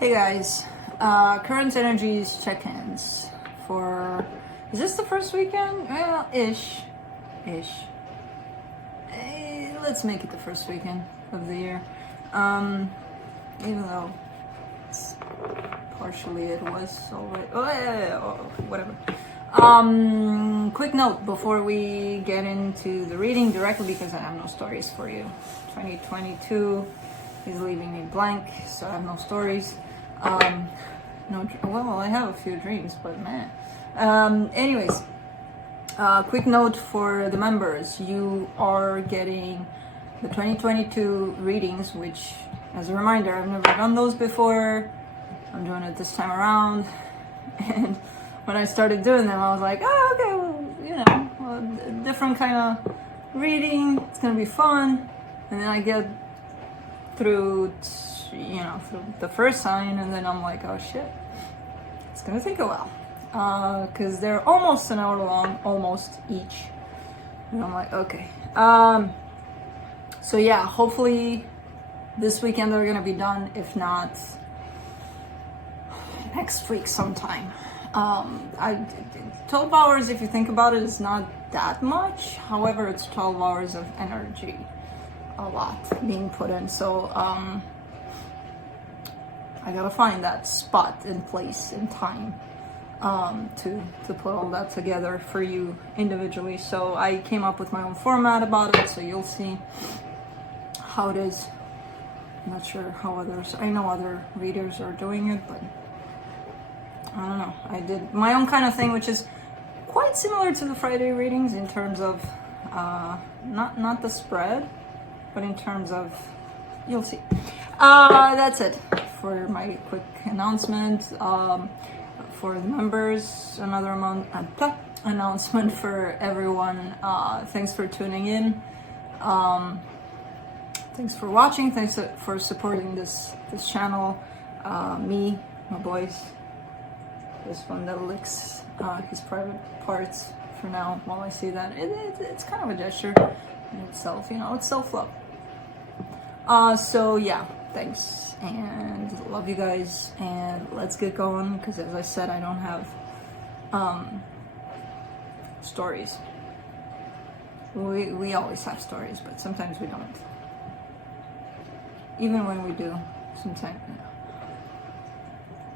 Hey guys, current energies check-ins for, is this the first weekend? Well, ish. Let's make it the first weekend of the year. Even though it's partially it was already, whatever. Quick note before we get into the reading directly, because I have no stories for you. 2022 is leaving me blank, so I have no stories. Well, I have a few dreams, but man. Anyways, quick note for the members. You are getting the 2022 readings, which, as a reminder, I've never done those before. I'm doing it this time around. And when I started doing them, I was like, oh, okay, well, a different kind of reading. It's going to be fun. And then I get through the first sign, and then I'm like, oh shit, it's gonna take a while, because they're almost an hour long, almost each, and I'm like, okay. So yeah, hopefully this weekend they're gonna be done. If not, next week sometime. 12 hours, if you think about it, is not that much. However, it's 12 hours of energy, a lot being put in. So I gotta find that spot in place in time to put all that together for you individually. So I came up with my own format about it, so you'll see how it is. I'm not sure how I know other readers are doing it, but I don't know. I did my own kind of thing, which is quite similar to the Friday readings in terms of not the spread, but in terms of, you'll see. That's it for my quick announcement. For the members, another announcement for everyone. Thanks for tuning in. Thanks for watching. Thanks for supporting this channel. Me, my boys. This one that licks his private parts for now. While I see that, it's kind of a gesture in itself. It's self-love. So yeah, thanks, and love you guys, and let's get going, because as I said, I don't have stories. We always have stories, but sometimes we don't. Even when we do, sometimes.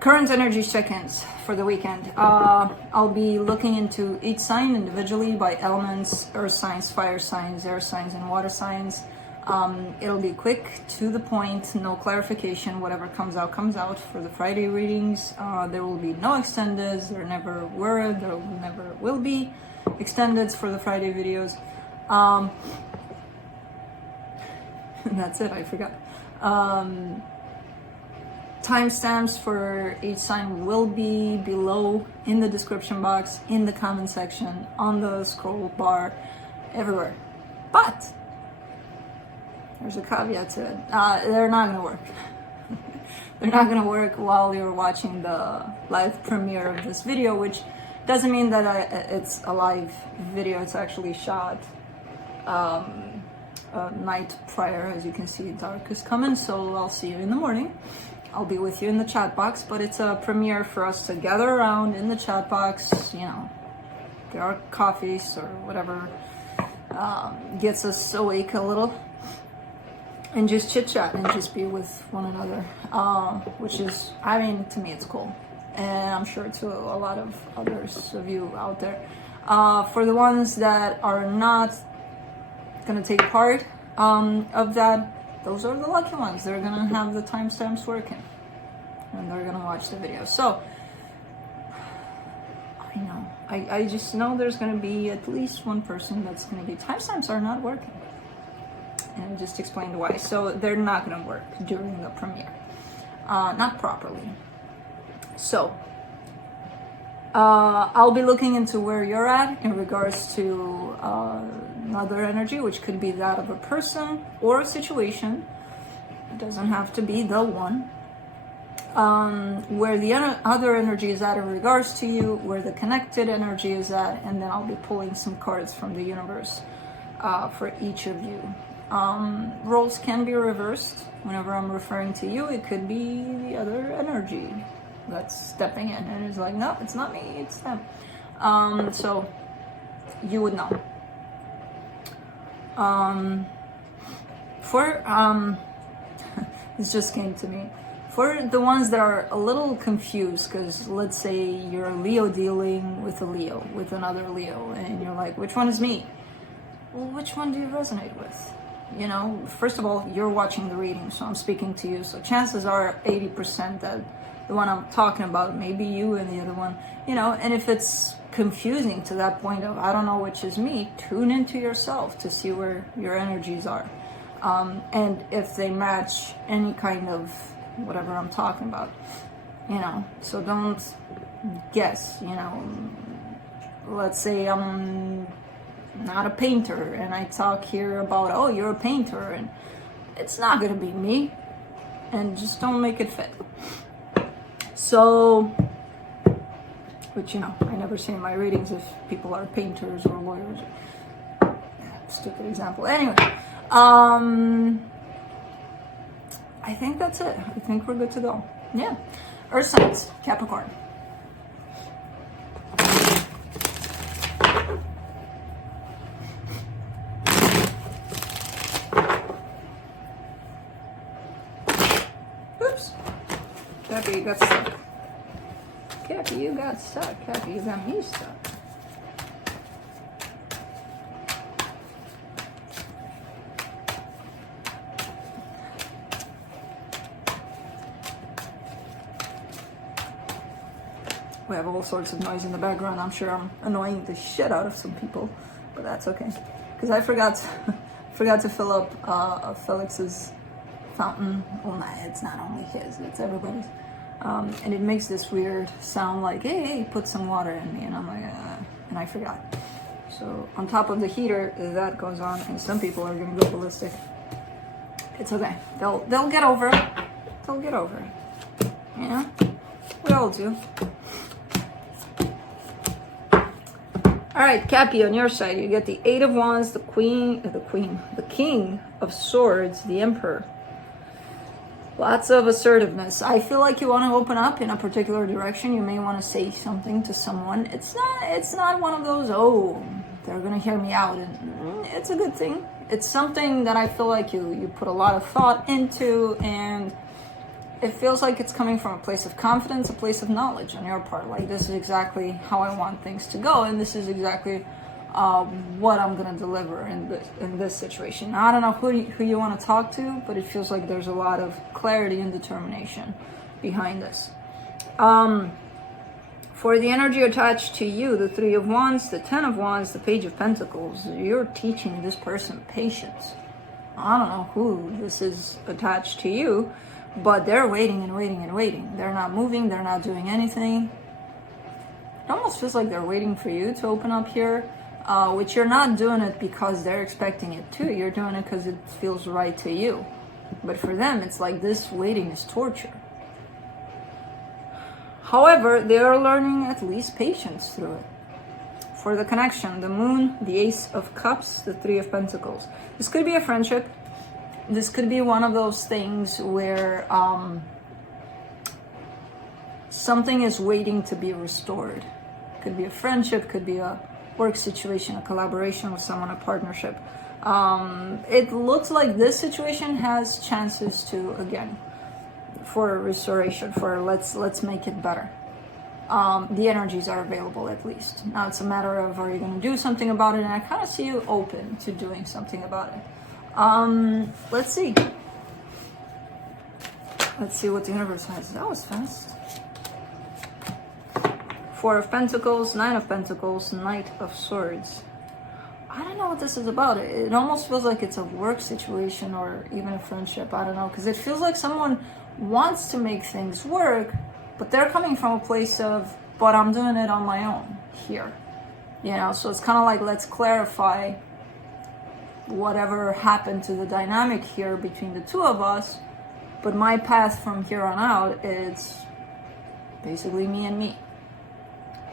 Current energy check-ins for the weekend. I'll be looking into each sign individually by elements: earth signs, fire signs, air signs, and water signs. It'll be quick, to the point, no clarification. Whatever comes out, comes out. For the Friday readings, there will be no extendeds. There never were, there never will be extendeds for the Friday videos. That's it, I forgot. Timestamps for each sign will be below in the description box, in the comment section, on the scroll bar, everywhere. But there's a caveat to it. They're not going to work. They're not going to work while you're watching the live premiere of this video, which doesn't mean that it's a live video. It's actually shot a night prior. As you can see, dark is coming, so I'll see you in the morning. I'll be with you in the chat box, but it's a premiere for us to gather around in the chat box, get our coffees or whatever gets us awake a little, and just chit chat and just be with one another, which is, to me it's cool, and I'm sure to a lot of others of you out there. For the ones that are not gonna take part of that, those are the lucky ones. They're gonna have the timestamps working, and they're gonna watch the video. So I know, I just know there's gonna be at least one person that's gonna be, timestamps are not working, and I just explained why. So they're not gonna work during the premiere, not properly. So I'll be looking into where you're at in regards to another energy, which could be that of a person or a situation. It doesn't have to be the one. Where the other energy is at in regards to you, where the connected energy is at, and then I'll be pulling some cards from the universe for each of you Roles can be reversed. Whenever I'm referring to you, it could be the other energy that's stepping in and it's like, no, it's not me, it's them. So you would know. This just came to me. For the ones that are a little confused, because let's say you're a Leo dealing with a Leo, with another Leo, and you're like, which one is me? Well, which one do you resonate with? You know, first of all, you're watching the reading, so I'm speaking to you. So chances are 80% that the one I'm talking about may be you and the other one, you know, and if it's confusing to that point of, I don't know which is me, tune into yourself to see where your energies are. And if they match any kind of whatever I'm talking about, you know, so don't guess, you know, let's say I'm not a painter and I talk here about, oh, you're a painter, and it's not gonna be me, and just don't make it fit. So, which, you know, I never say in my readings if people are painters or lawyers. Stupid example. Anyway, I think that's it. I think we're good to go. Yeah. Earth signs, Capricorn. Oops. Cappy, you got stuck. Cappy, you got stuck. Cappy, you got me stuck. We have all sorts of noise in the background. I'm sure I'm annoying the shit out of some people, but that's okay. Because I forgot to fill up Felix's fountain. Well, nah, it's not only his, it's everybody's. And it makes this weird sound like, hey, put some water in me. And I'm like, and I forgot. So on top of the heater, that goes on, and some people are gonna go ballistic. It's okay. They'll get over it. They'll get over it. Yeah, we all do. All right, Cappy, on your side, you get the Eight of Wands, the King of Swords, the Emperor. Lots of assertiveness. I feel like you want to open up in a particular direction. You may want to say something to someone. It's not one of those, oh, they're gonna hear me out. And it's a good thing. It's something that I feel like you put a lot of thought into, and it feels like it's coming from a place of confidence, a place of knowledge on your part. Like, this is exactly how I want things to go, and this is exactly what I'm gonna deliver in this situation. Now, I don't know who you want to talk to, but it feels like there's a lot of clarity and determination behind this. For the energy attached to you, the Three of Wands, the Ten of Wands, the Page of Pentacles, you're teaching this person patience. I don't know who this is attached to you, but they're waiting and waiting and waiting. They're not moving, they're not doing anything. It almost feels like they're waiting for you to open up here, which you're not doing it because they're expecting it too. You're doing it because it feels right to you. But for them, it's like this waiting is torture. However, they are learning at least patience through it. For the connection, the Moon, the Ace of Cups, the Three of Pentacles. This could be a friendship. This could be one of those things where something is waiting to be restored. Could be a friendship, could be a work situation, a collaboration with someone, a partnership. It looks like this situation has chances to, again, for restoration, for let's make it better. The energies are available at least. Now it's a matter of, are you going to do something about it? And I kind of see you open to doing something about it. Let's see. Let's see what the universe has. That was fast. Four of Pentacles, Nine of Pentacles, Knight of Swords. I don't know what this is about. It almost feels like it's a work situation or even a friendship. I don't know, because it feels like someone wants to make things work, but they're coming from a place of, but I'm doing it on my own here. You know, so it's kind of like, let's clarify whatever happened to the dynamic here between the two of us, but my path from here on out is basically me and me.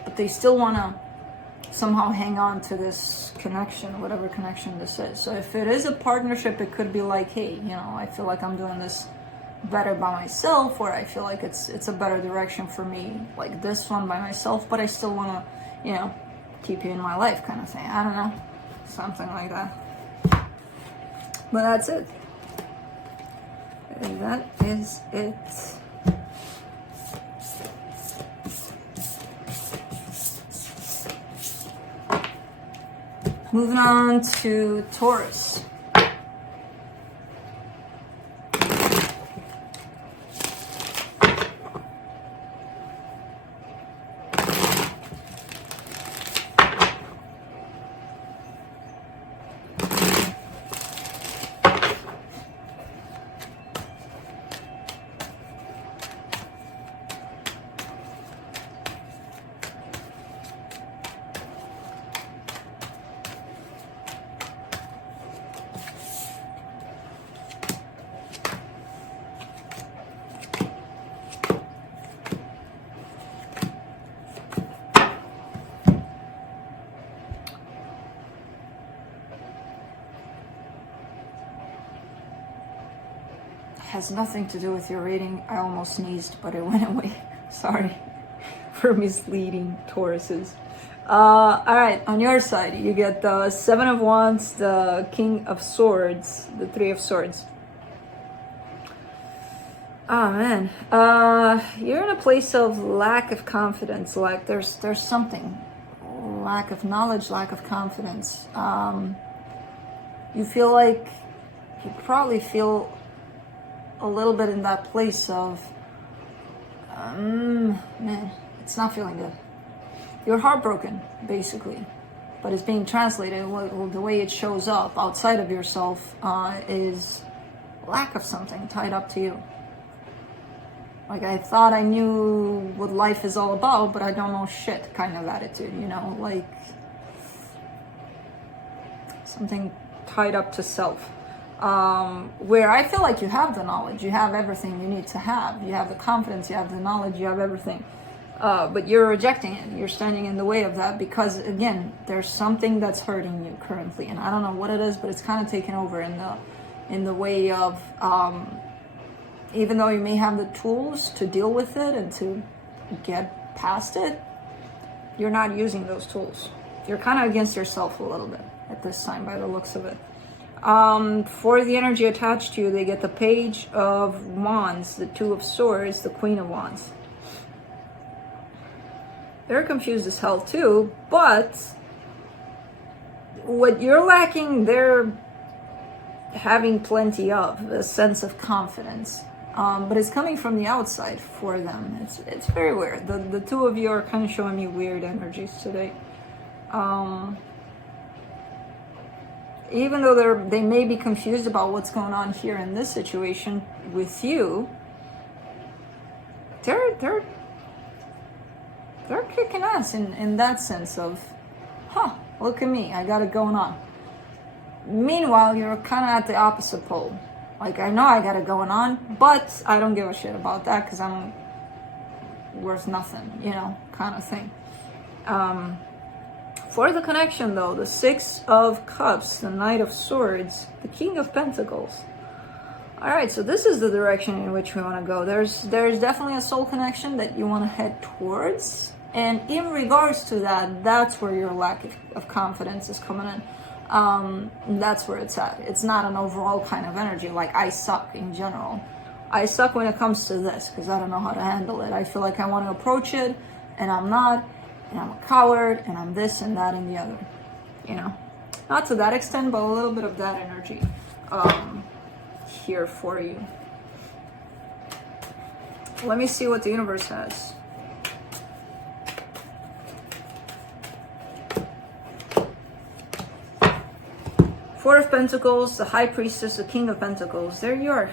But they still want to somehow hang on to this connection, whatever connection this is. So if it is a partnership, it could be like, hey, you know, I feel like I'm doing this better by myself, or I feel like it's a better direction for me, like this one by myself, but I still want to, you know, keep you in my life kind of thing. I don't know, something like that. But that's it. And that is it. Moving on to Taurus. Has nothing to do with your reading. I almost sneezed, but it went away. Sorry for misleading Tauruses. All right, on your side, you get the Seven of Wands, the King of Swords, the Three of Swords. Oh man, you're in a place of lack of confidence. Like there's something, lack of knowledge, lack of confidence. You feel like you probably feel a little bit in that place of, man, it's not feeling good. You're heartbroken, basically, but it's being translated. Well, the way it shows up outside of yourself is lack of something tied up to you. Like, I thought I knew what life is all about, but I don't know shit kind of attitude, you know, like something tied up to self. Where I feel like you have the knowledge, you have everything you need to have. You have the confidence, you have the knowledge, you have everything. But you're rejecting it. You're standing in the way of that because, again, there's something that's hurting you currently. And I don't know what it is, but it's kind of taken over in the way of, even though you may have the tools to deal with it and to get past it, you're not using those tools. You're kind of against yourself a little bit at this time by the looks of it. For the energy attached to you, they get the Page of Wands, the Two of Swords, the Queen of Wands. They're confused as hell too, but what you're lacking, they're having plenty of, a sense of confidence. But it's coming from the outside for them. It's very weird. The two of you are kind of showing me weird energies today. Even though they may be confused about what's going on here in this situation with you, they're kicking ass in that sense of, look at me, I got it going on. Meanwhile, you're kind of at the opposite pole. Like, I know I got it going on, but I don't give a shit about that because I'm worth nothing, you know, kind of thing. For the connection, though, the Six of Cups, the Knight of Swords, the King of Pentacles. All right, so this is the direction in which we want to go. There's definitely a soul connection that you want to head towards. And in regards to that, that's where your lack of confidence is coming in. That's where it's at. It's not an overall kind of energy, like I suck in general. I suck when it comes to this because I don't know how to handle it. I feel like I want to approach it, and I'm not. And I'm a coward, and I'm this and that and the other, you know. Not to that extent, but a little bit of that energy here for you. Let me see what the universe has. Four of Pentacles, the High Priestess, the King of Pentacles. There you are.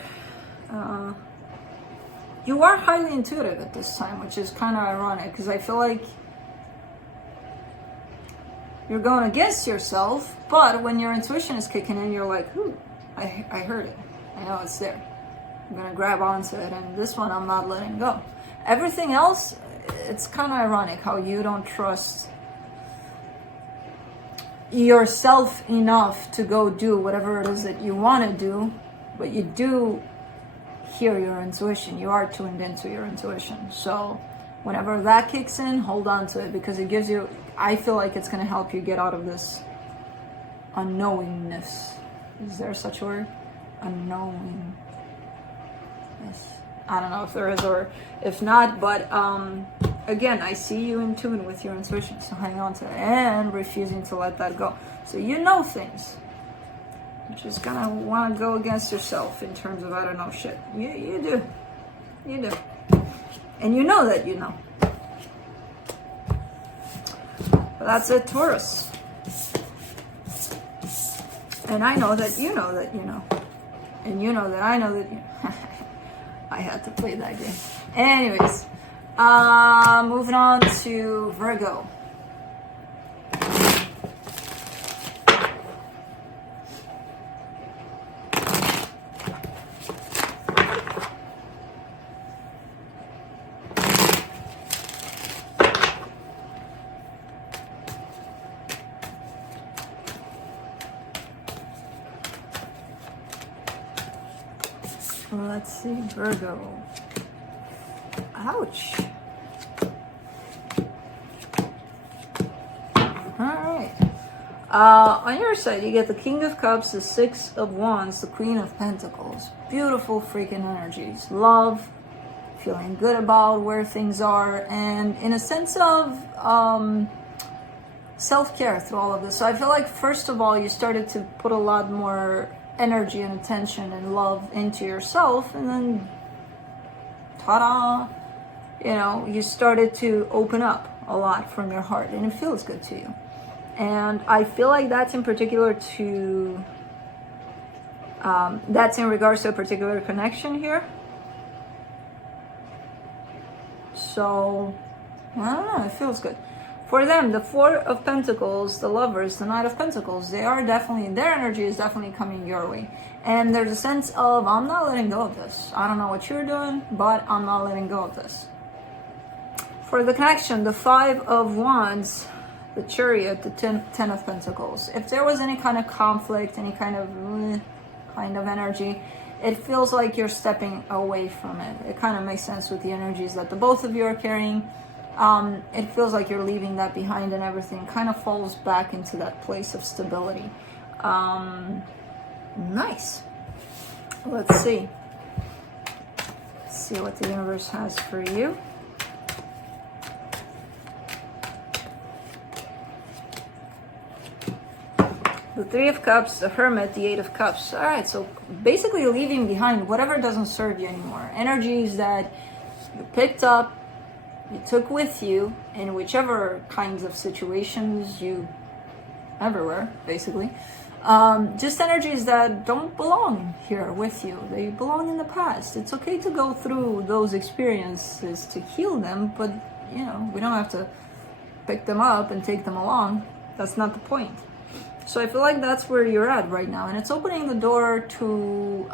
You are highly intuitive at this time, which is kind of ironic, because I feel like you're going against yourself, but when your intuition is kicking in, you're like, ooh, I heard it. I know it's there. I'm going to grab onto it, and this one I'm not letting go. Everything else, it's kind of ironic how you don't trust yourself enough to go do whatever it is that you want to do, but you do hear your intuition. You are tuned into your intuition. So whenever that kicks in, hold on to it, because it gives you, I feel like it's going to help you get out of this unknowingness. Is there such a word? Unknowingness. I don't know if there is or if not, but again, I see you in tune with your intuition, so hang on to it and refusing to let that go. So you know things. You're just gonna want to go against yourself in terms of I don't know shit. You do. You do. And you know that you know. But that's it, Taurus. And I know that you know that you know. And you know that I know that you know. I had to play that game. Anyways, moving on to Virgo. Let's see, Virgo. Ouch. Alright. On your side, you get the King of Cups, the Six of Wands, the Queen of Pentacles. Beautiful freaking energies. Love, feeling good about where things are, and in a sense of self-care through all of this. So I feel like, first of all, you started to put a lot more energy and attention and love into yourself, and then ta-da, you know, you started to open up a lot from your heart, and it feels good to you. And I feel like that's in particular to that's in regards to a particular connection here. So I don't know, it feels good for them. The Four of Pentacles, the Lovers, the Knight of Pentacles, they are definitely, their energy is definitely coming your way. And there's a sense of, I'm not letting go of this. I don't know what you're doing, but I'm not letting go of this. For the connection, the Five of Wands, the Chariot, the Ten of Pentacles. If there was any kind of conflict, any kind of energy, it feels like you're stepping away from it. It kind of makes sense with the energies that the both of you are carrying. It feels like you're leaving that behind, and everything kind of falls back into that place of stability. Nice. Let's see. Let's see what the universe has for you. The Three of Cups, the Hermit, the Eight of Cups. All right, so basically leaving behind whatever doesn't serve you anymore. Energies that you picked up, you took with you in whichever kinds of situations you ever were, basically. Just energies that don't belong here with you. They belong in the past. It's okay to go through those experiences to heal them, but, you know, we don't have to pick them up and take them along. That's not the point. So I feel like that's where you're at right now, and it's opening the door to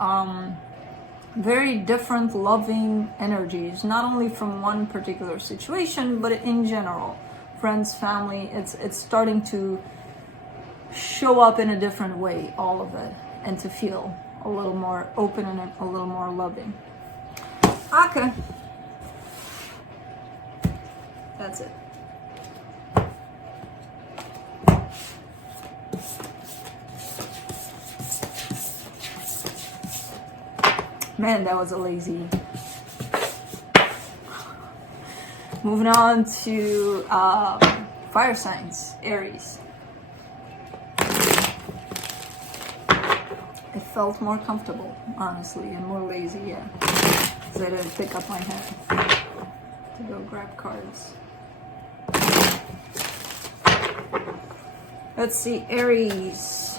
very different loving energies, not only from one particular situation, but in general. Friends, family, it's starting to show up in a different way, all of it, and to feel a little more open and a little more loving. Okay. That's it. Man, that was a lazy. Moving on to fire signs, Aries. It felt more comfortable, honestly, and more lazy, yeah. Because I didn't pick up my hand to go grab cards. Let's see, Aries.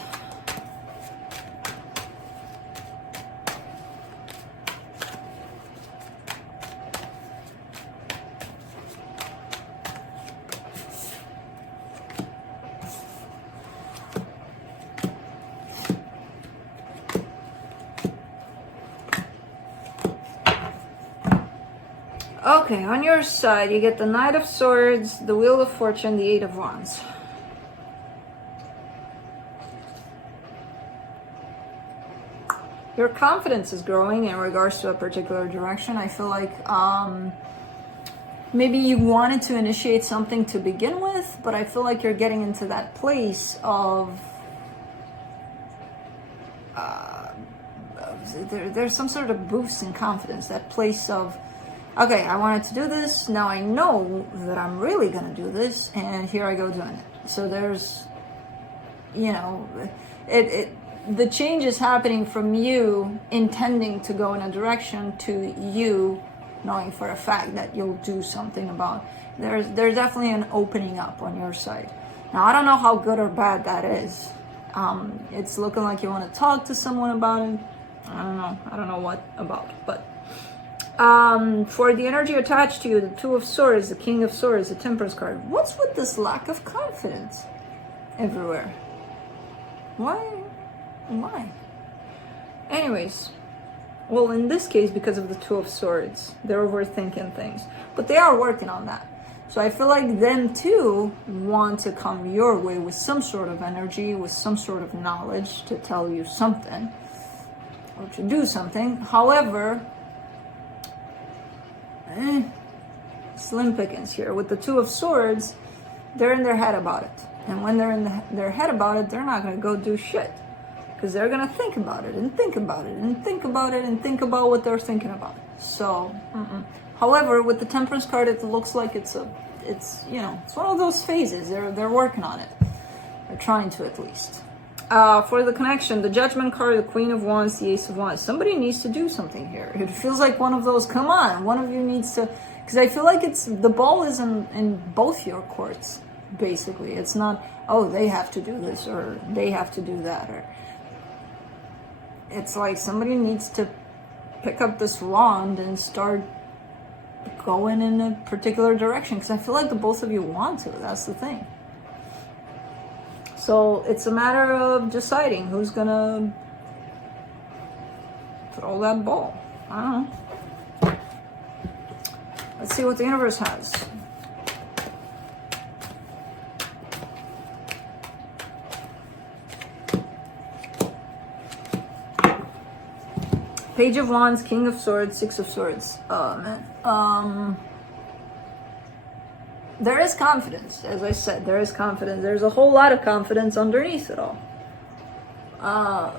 Okay, on your side, you get the Knight of Swords, the Wheel of Fortune, the Eight of Wands. Your confidence is growing in regards to a particular direction. I feel like maybe you wanted to initiate something to begin with, but I feel like you're getting into that place of there's some sort of boost in confidence, that place of, okay, I wanted to do this, now I know that I'm really gonna do this, and here I go doing it. So there's, you know, the change is happening from you intending to go in a direction to you knowing for a fact that you'll do something about. There's definitely an opening up on your side. Now, I don't know how good or bad that is. It's looking like you want to talk to someone about it. I don't know what about, but for the energy attached to you, the Two of Swords, the King of Swords, the Temperance card. What's with this lack of confidence everywhere? Why? Anyways, well, in this case, because of the Two of Swords, they're overthinking things, but they are working on that. So I feel like them too want to come your way with some sort of energy, with some sort of knowledge to tell you something or to do something. However, slim pickings here. With the Two of Swords, they're in their head about it. And when they're in their head about it, they're not going to go do shit. Because they're going to think about it and think about it and think about it and think about what they're thinking about. So, however, with the Temperance card, it looks like it's one of those phases. They're working on it. They're trying to, at least. For the connection, the Judgment card, the Queen of Wands, the Ace of Wands. Somebody needs to do something here. It feels like one of those, come on, one of you needs to, because I feel like the ball is in both your courts, basically. It's not, oh, they have to do this or they have to do that, or it's like somebody needs to pick up this wand and start going in a particular direction, because I feel like the both of you want to. That's the thing. So it's a matter of deciding who's gonna throw that ball. I don't know. Let's see what the universe has. Page of Wands, King of Swords, Six of Swords. Oh, man. There is confidence, as I said. There is confidence. There's a whole lot of confidence underneath it all. I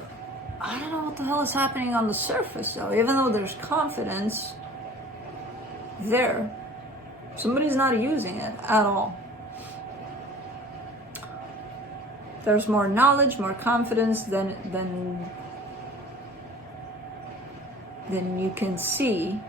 don't know what the hell is happening on the surface, though. Even though there's confidence there, somebody's not using it at all. There's more knowledge, more confidence than you can see.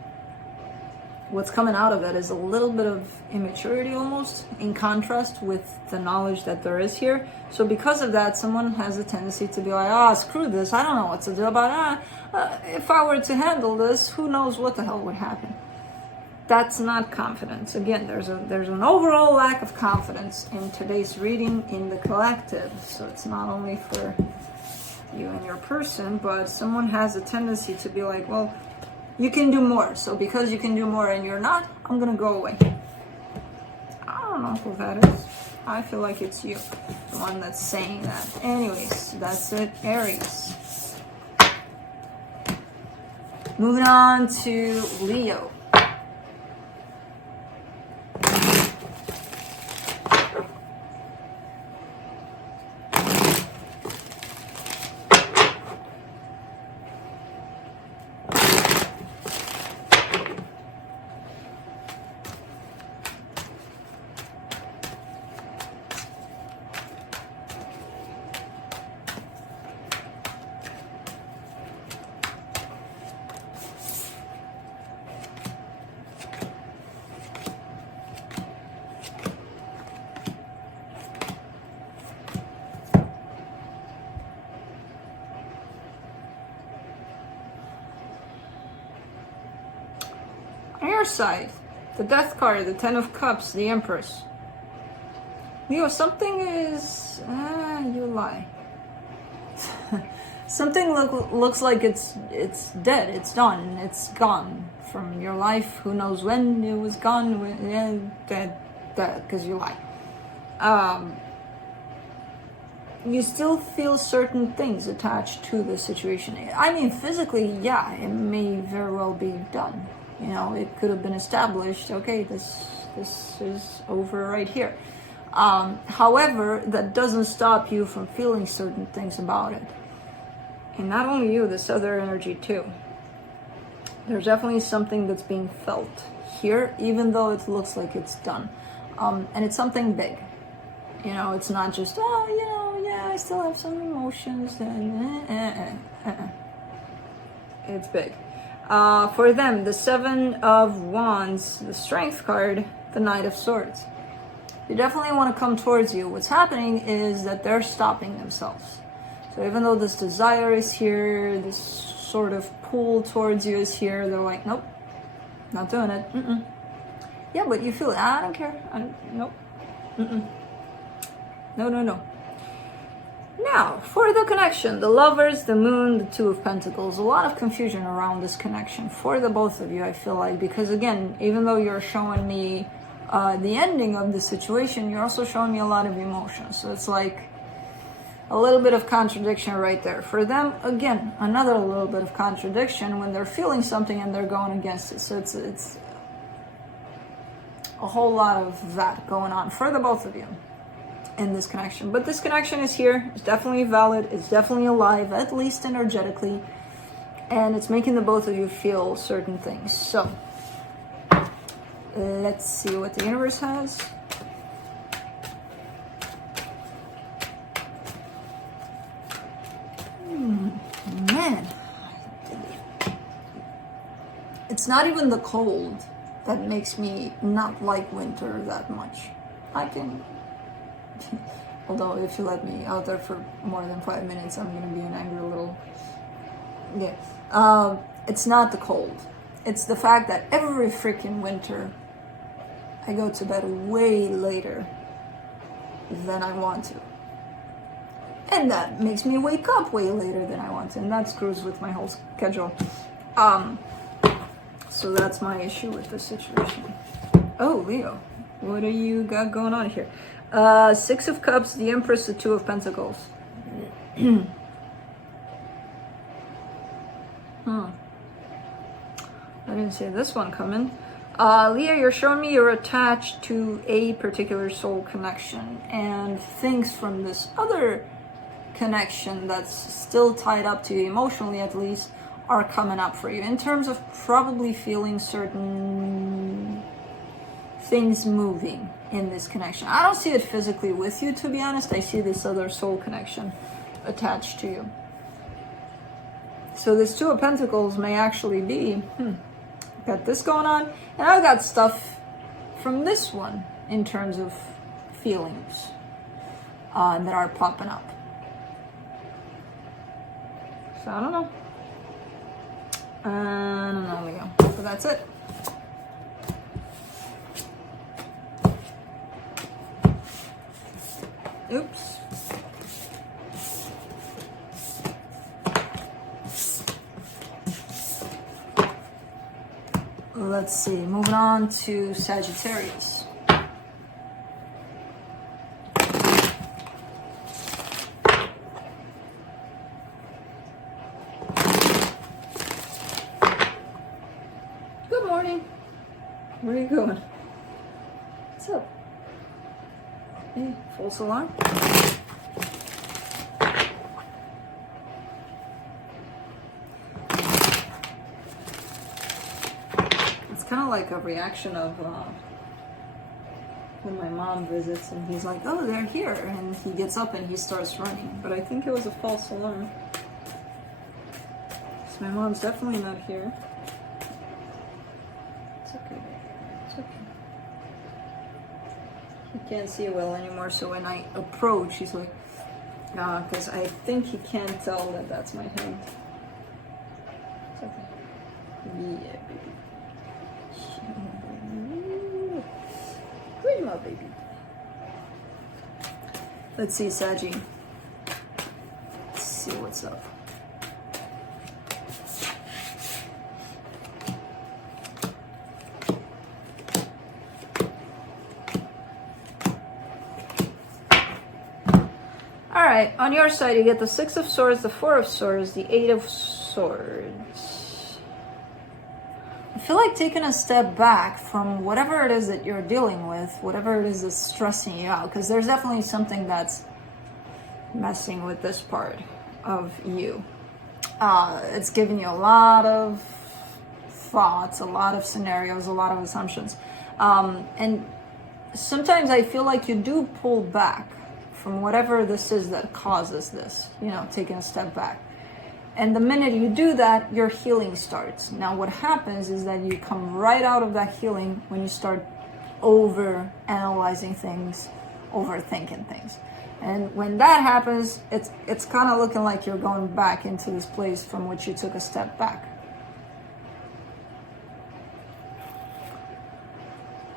What's coming out of it is a little bit of immaturity almost, in contrast with the knowledge that there is here. So because of that, someone has a tendency to be like, screw this, I don't know what to do about it. If I were to handle this, who knows what the hell would happen. That's not confidence. Again, there's an overall lack of confidence in today's reading in the collective. So it's not only for you and your person, but someone has a tendency to be like, well, you can do more. So because you can do more and you're not, I'm gonna go away. I don't know who that is. I feel like it's you, the one that's saying that. Anyways, that's it, Aries. Moving on to Leo. On your side, the Death card, the Ten of Cups, the Empress. Leo, something is... you lie. Something looks like it's dead, it's done, it's gone from your life. Who knows when it was gone, dead, because you lie. you still feel certain things attached to the situation. I mean, physically, yeah, it may very well be done. You know, it could have been established, okay, this is over right here. However, that doesn't stop you from feeling certain things about it. And not only you, this other energy too. There's definitely something that's being felt here, even though it looks like it's done. And it's something big. You know, it's not just, oh, you know, yeah, I still have some emotions. It's big. For them, the Seven of Wands, the Strength card, the Knight of Swords. They definitely want to come towards you. What's happening is that they're stopping themselves. So even though this desire is here, this sort of pull towards you is here, they're like, nope, not doing it. Yeah, but you feel it. I don't care. Nope. No. Now, for the connection, the Lovers, the Moon, the Two of Pentacles, a lot of confusion around this connection for the both of you, I feel like, because again, even though you're showing me the ending of the situation, you're also showing me a lot of emotion. So it's like a little bit of contradiction right there. For them, again, another little bit of contradiction when they're feeling something and they're going against it. So it's a whole lot of that going on for the both of you in this connection. But this connection is here. It's definitely valid. It's definitely alive, at least energetically. And it's making the both of you feel certain things. So let's see what the universe has. Man, it's not even the cold that makes me not like winter that much. I can, although if you let me out there for more than 5 minutes, I'm gonna be an angry little, yeah. It's not the cold. It's the fact that every freaking winter, I go to bed way later than I want to. And that makes me wake up way later than I want to, and that screws with my whole schedule. So that's my issue with this situation. Oh, Leo, what do you got going on here? Six of Cups, the Empress, the Two of Pentacles. I didn't see this one coming. Leo, you're showing me you're attached to a particular soul connection, and things from this other connection that's still tied up to you, emotionally at least, are coming up for you in terms of probably feeling certain things moving in this connection. I don't see it physically with you, to be honest. I see this other soul connection attached to you. So this Two of Pentacles may actually be, got this going on, and I've got stuff from this one in terms of feelings that are popping up. So I don't know. Leo. So that's it. Oops. Let's see. Moving on to Sagittarius. Where are you going? What's up? Hey, false alarm? It's kind of like a reaction of when my mom visits and he's like, oh, they're here. And he gets up and he starts running. But I think it was a false alarm. So my mom's definitely not here. It's okay. He can't see well anymore, so when I approach, he's like, nah, because I think he can't tell that that's my hand. It's okay. Yeah, baby. Where's my baby? Let's see, Saggy. Let's see what's up. right, on your side, you get the Six of Swords, the Four of Swords, the Eight of Swords. I feel like taking a step back from whatever it is that you're dealing with, whatever it is that's stressing you out, because there's definitely something that's messing with this part of you. It's giving you a lot of thoughts, a lot of scenarios, a lot of assumptions. And sometimes I feel like you do pull back from whatever this is that causes this, you know, taking a step back. And the minute you do that, your healing starts. Now what happens is that you come right out of that healing when you start over analyzing things, overthinking things. And when that happens, it's kind of looking like you're going back into this place from which you took a step back.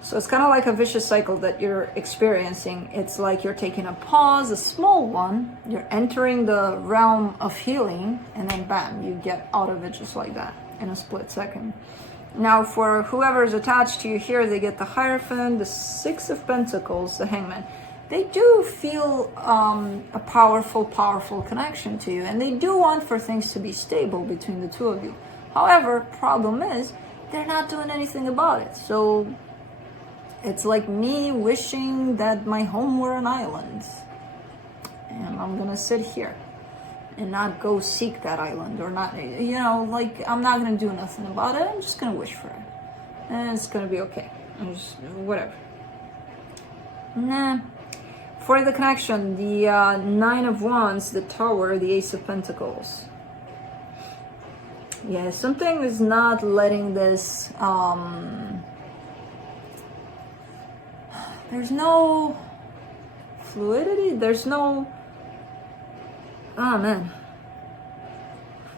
So it's kind of like a vicious cycle that you're experiencing. It's like you're taking a pause, a small one, you're entering the realm of healing, and then bam, you get out of it just like that in a split second. Now for whoever is attached to you here, they get the Hierophant, the Six of Pentacles, the Hangman. They do feel a powerful connection to you, and they do want for things to be stable between the two of you. However, problem is, they're not doing anything about it. So it's like me wishing that my home were an island, and I'm gonna sit here and not go seek that island, or not, you know, like I'm not gonna do nothing about it. I'm just gonna wish for it, and it's gonna be okay. I'm just whatever. Nah. For the connection, the Nine of Wands, the Tower, the Ace of Pentacles. Yeah, something is not letting this. There's no fluidity. There's no. Oh man.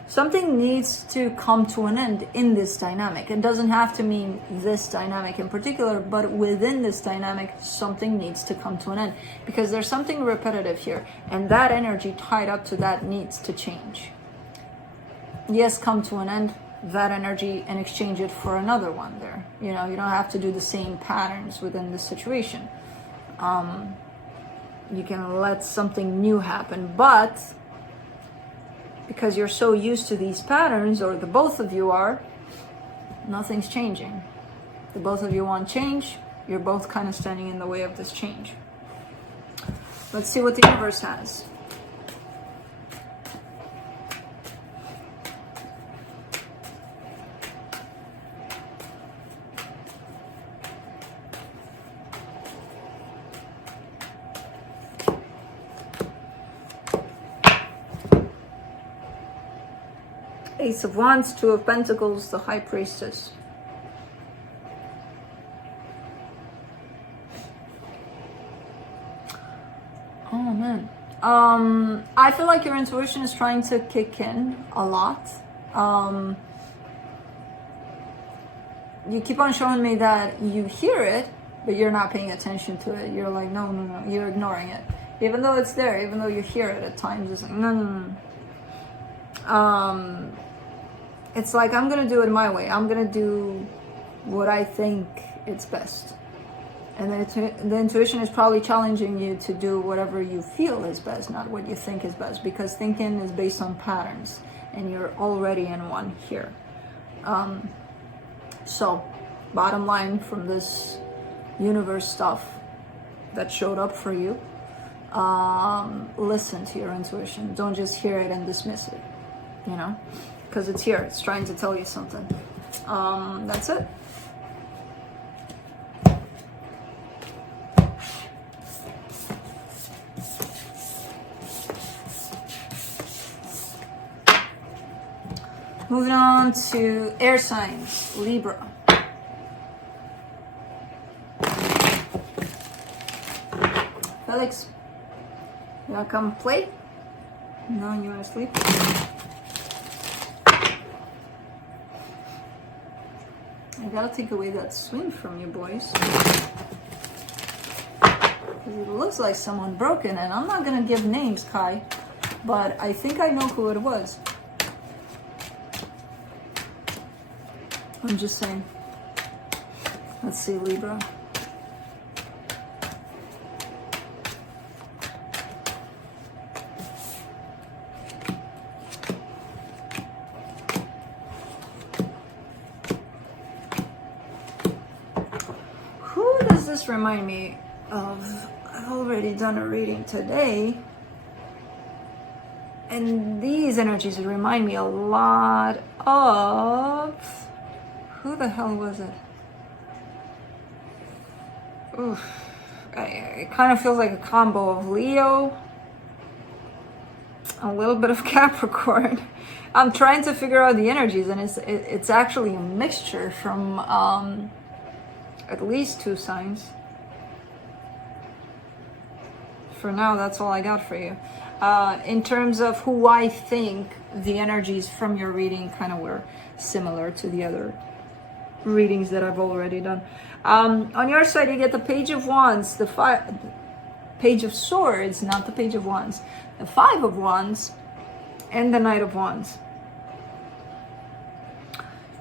Something needs to come to an end in this dynamic. It doesn't have to mean this dynamic in particular, but within this dynamic, something needs to come to an end, because there's something repetitive here, and that energy tied up to that needs to change. Yes, come to an end, that energy, and exchange it for another one there. You know, you don't have to do the same patterns within the situation. You can let something new happen, but because you're so used to these patterns, or the both of you are, nothing's changing. The both of you want change. You're both kind of standing in the way of this change. Let's see what the universe has. Ace of Wands, Two of Pentacles, the High Priestess. Oh man. I feel like your intuition is trying to kick in a lot. You keep on showing me that you hear it, but you're not paying attention to it. You're like, no, you're ignoring it. Even though it's there, even though you hear it at times, it's like, no. It's like, I'm gonna do it my way. I'm gonna do what I think it's best. And the intuition is probably challenging you to do whatever you feel is best, not what you think is best, because thinking is based on patterns, and you're already in one here. So, bottom line from this universe stuff that showed up for you, listen to your intuition. Don't just hear it and dismiss it, you know? Because it's here, it's trying to tell you something. That's it. Moving on to air signs, Libra. Felix, you wanna come play? No, you wanna sleep? I gotta take away that swing from you boys. It looks like someone broke in, and I'm not gonna give names, Kai, but I think I know who it was. I'm just saying. Let's see, Libra. this remind me of? I've already done a reading today, and these energies remind me a lot of, who the hell was it? Oof. It kind of feels like a combo of Leo, a little bit of Capricorn. I'm trying to figure out the energies, and it's actually a mixture from at least 2 signs. For now, that's all I got for you. In terms of who I think the energies from your reading kind of were similar to the other readings that I've already done. On your side, you get the Page of Wands, the Page of Swords, not the Page of Wands, the 5 of Wands, and the Knight of Wands.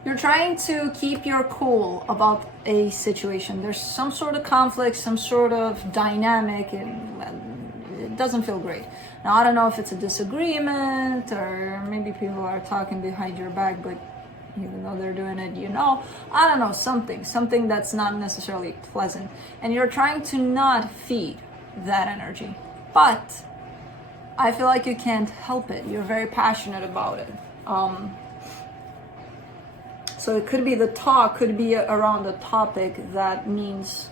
You're trying to keep your cool about a situation. There's some sort of conflict, some sort of dynamic, and it doesn't feel great. Now, I don't know if it's a disagreement, or maybe people are talking behind your back, but even though they're doing it, I don't know, something that's not necessarily pleasant. And you're trying to not feed that energy. But I feel like you can't help it. You're very passionate about it. So it could be the talk, could be around a topic that means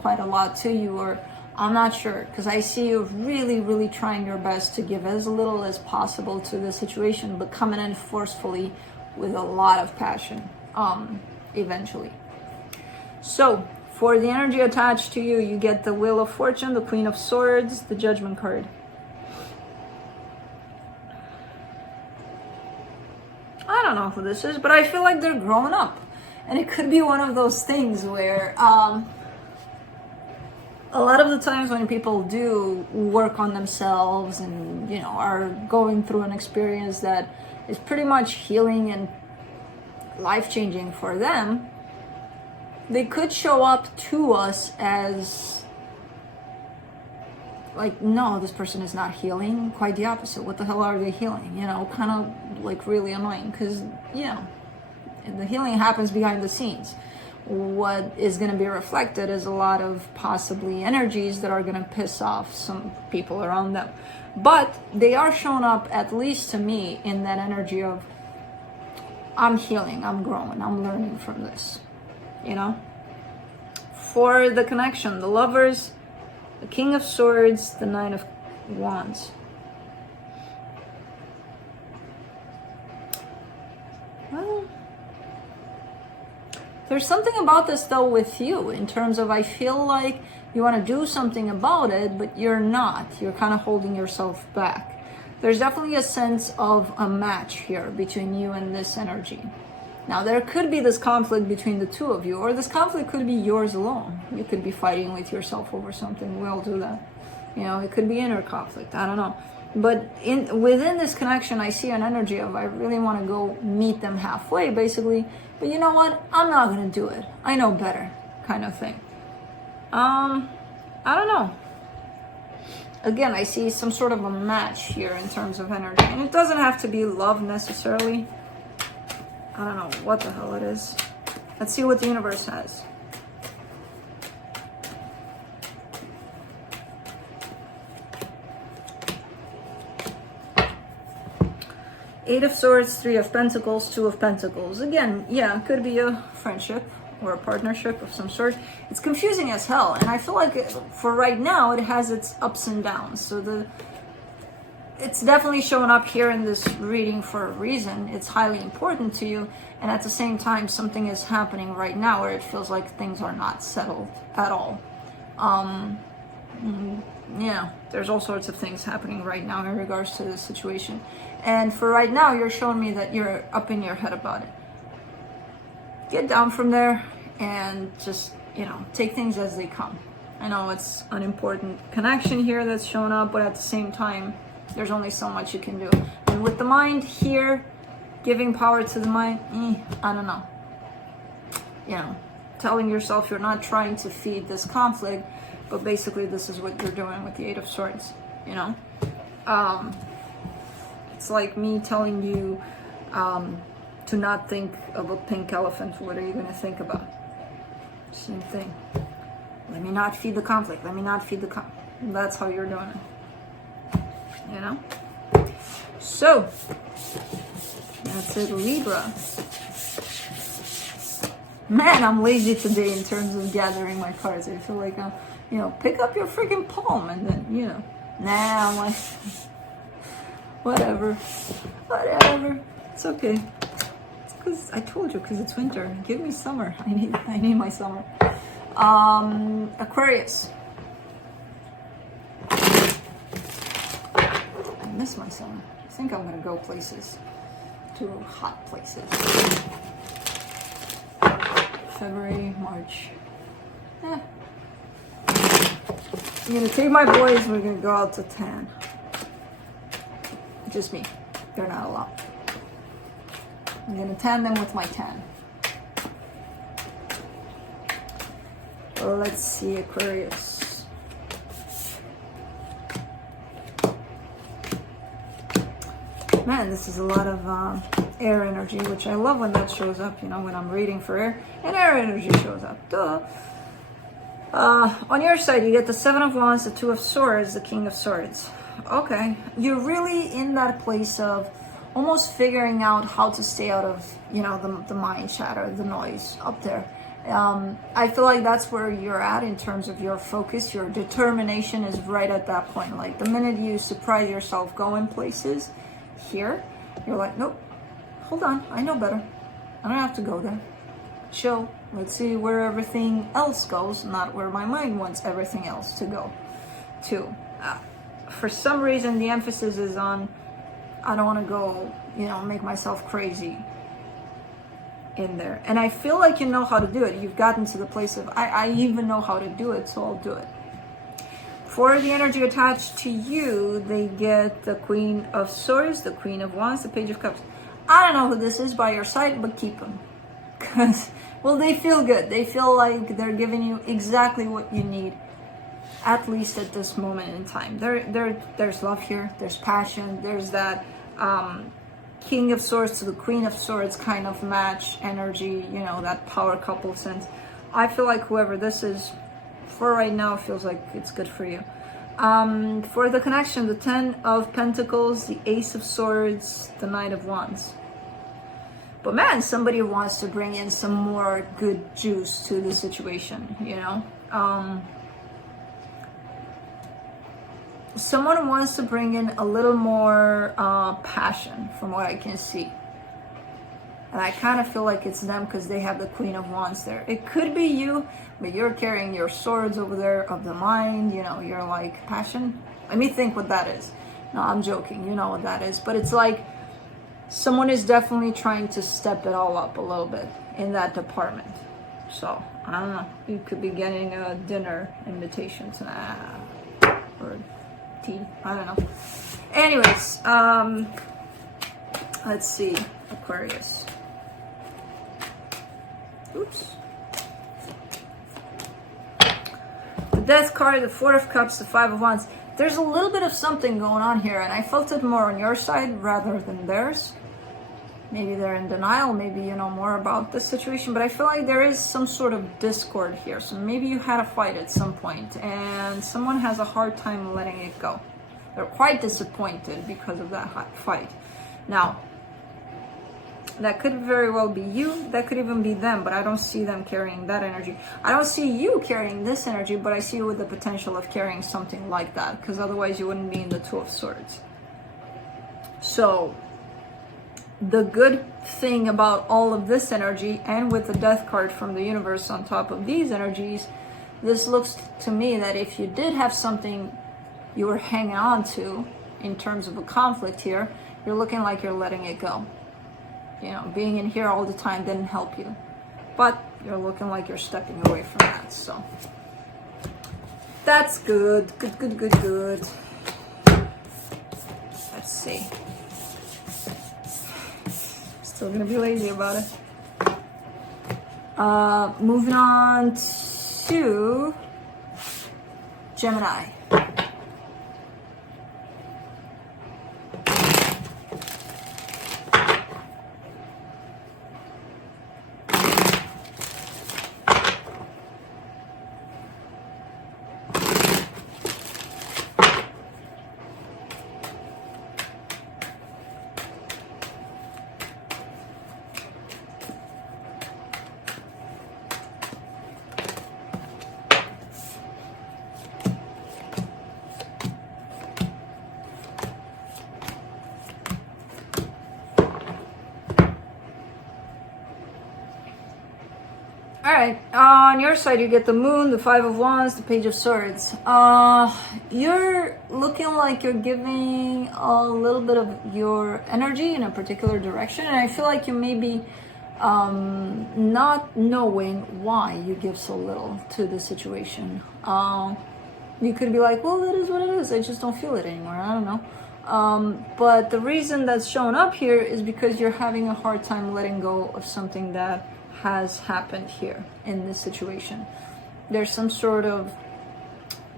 quite a lot to you, or I'm not sure, because I see you really, really trying your best to give as little as possible to the situation, but coming in forcefully with a lot of passion, eventually. So, for the energy attached to you, you get the Wheel of Fortune, the Queen of Swords, the Judgment card. I don't know who this is, but I feel like they're growing up. And it could be one of those things where a lot of the times when people do work on themselves and, are going through an experience that is pretty much healing and life-changing for them, they could show up to us as like, no, this person is not healing. Quite the opposite. What the hell are they healing? Kind of like really annoying, because, the healing happens behind the scenes. What is going to be reflected is a lot of possibly energies that are going to piss off some people around them. But they are showing up, at least to me, in that energy of, I'm healing, I'm growing, I'm learning from this, For the connection, the Lovers, the King of Swords, the Knight of Wands. Well, there's something about this though with you, in terms of, I feel like you want to do something about it, but you're not. You're kind of holding yourself back. There's definitely a sense of a match here between you and this energy. Now, there could be this conflict between the two of you, or this conflict could be yours alone. You could be fighting with yourself over something. We all do that. It could be inner conflict. I don't know. But within this connection, I see an energy of, I really want to go meet them halfway, basically. But you know what? I'm not going to do it. I know better, kind of thing. I don't know. Again, I see some sort of a match here in terms of energy. And it doesn't have to be love necessarily. I don't know what the hell it is. Let's see what the universe has. Eight of Swords, Three of Pentacles, Two of Pentacles. Again, yeah, could be a friendship or a partnership of some sort. It's confusing as hell, and I feel like for right now it has its ups and downs. So it's definitely showing up here in this reading for a reason. It's highly important to you, and at the same time, something is happening right now where it feels like things are not settled at all. Yeah, there's all sorts of things happening right now in regards to this situation. And for right now, you're showing me that you're up in your head about it. Get down from there and just, take things as they come. I know it's an important connection here that's showing up, but at the same time, there's only so much you can do. And with the mind here, giving power to the mind, I don't know. Telling yourself you're not trying to feed this conflict, but basically this is what you're doing with the Eight of Swords, It's like me telling you to not think of a pink elephant. What are you going to think about? Same thing. Let me not feed the conflict. Let me not feed the That's how you're doing it. You know? So, that's it, Libra. Man, I'm lazy today in terms of gathering my cards. I feel like I'm, you know, pick up your freaking palm and then, you know, nah, I'm like, whatever. It's okay. It's because I told you, because it's winter. Give me summer. I need my summer. Aquarius. I miss my summer. I think I'm gonna go places, to hot places. February, March. I'm gonna take my boys, we're gonna go out to tan. Just me. They're not allowed. I'm gonna tan them with my tan. Well, let's see, Aquarius. Man, this is a lot of air energy, which I love when that shows up, you know, when I'm reading for air, and air energy shows up. Duh. On your side, you get the Seven of Wands, the Two of Swords, the King of Swords. Okay, you're really in that place of almost figuring out how to stay out of, you know, the mind chatter, the noise up there. I feel like that's where you're at in terms of your focus. Your determination is right at that point. Like the minute you surprise yourself going places here, you're like, nope, hold on, I know better. I don't have to go there. Chill. Let's see where everything else goes, not where my mind wants everything else to go to. For some reason, the emphasis is on, I don't want to go, you know, make myself crazy in there. And I feel like you know how to do it. You've gotten to the place of, I even know how to do it, so I'll do it. For the energy attached to you, they get the Queen of Swords, the Queen of Wands, the Page of Cups. I don't know who this is by your side, but keep them. Because, well, they feel good. They feel like they're giving you exactly what you need, at least at this moment in time. There's love here. There's passion. There's that King of Swords to the Queen of Swords kind of match energy, you know, that power couple sense. I feel like whoever this is, for right now, feels like it's good for you. For the connection, the Ten of Pentacles, the Ace of Swords, the Knight of Wands. But man, somebody wants to bring in some more good juice to the situation, you know? Someone wants to bring in a little more passion from what I can see. And I kind of feel like it's them because they have the Queen of Wands there. It could be you, but you're carrying your swords over there of the mind, you know, you're like, passion? Let me think what that is. No, I'm joking, you know what that is. But it's like, someone is definitely trying to step it all up a little bit in that department. So, I don't know. You could be getting a dinner invitation tonight. Or tea. I don't know. Anyways, let's see. Aquarius. Oops. The Death card, the Four of Cups, the Five of Wands. There's a little bit of something going on here, and I felt it more on your side rather than theirs. Maybe they're in denial, maybe you know more about this situation, but I feel like there is some sort of discord here. So maybe you had a fight at some point, and someone has a hard time letting it go. They're quite disappointed because of that fight. Now, that could very well be you, that could even be them, but I don't see them carrying that energy. I don't see you carrying this energy, but I see you with the potential of carrying something like that, because otherwise you wouldn't be in the Two of Swords. So, the good thing about all of this energy, and with the Death card from the universe on top of these energies, this looks to me that if you did have something you were hanging on to in terms of a conflict here, you're looking like you're letting it go. You know, being in here all the time didn't help you, but you're looking like you're stepping away from that. So that's good. Good. Let's see. Still gonna be lazy about it. Moving on to Gemini. right, on your side you get the Moon, the Five of Wands, the Page of Swords. You're looking like you're giving a little bit of your energy in a particular direction, and I feel like you may be not knowing why you give so little to the situation. You could be like, well, it is what it is, I just don't feel it anymore, I don't know. But the reason that's shown up here is because you're having a hard time letting go of something that has happened here in this situation. There's some sort of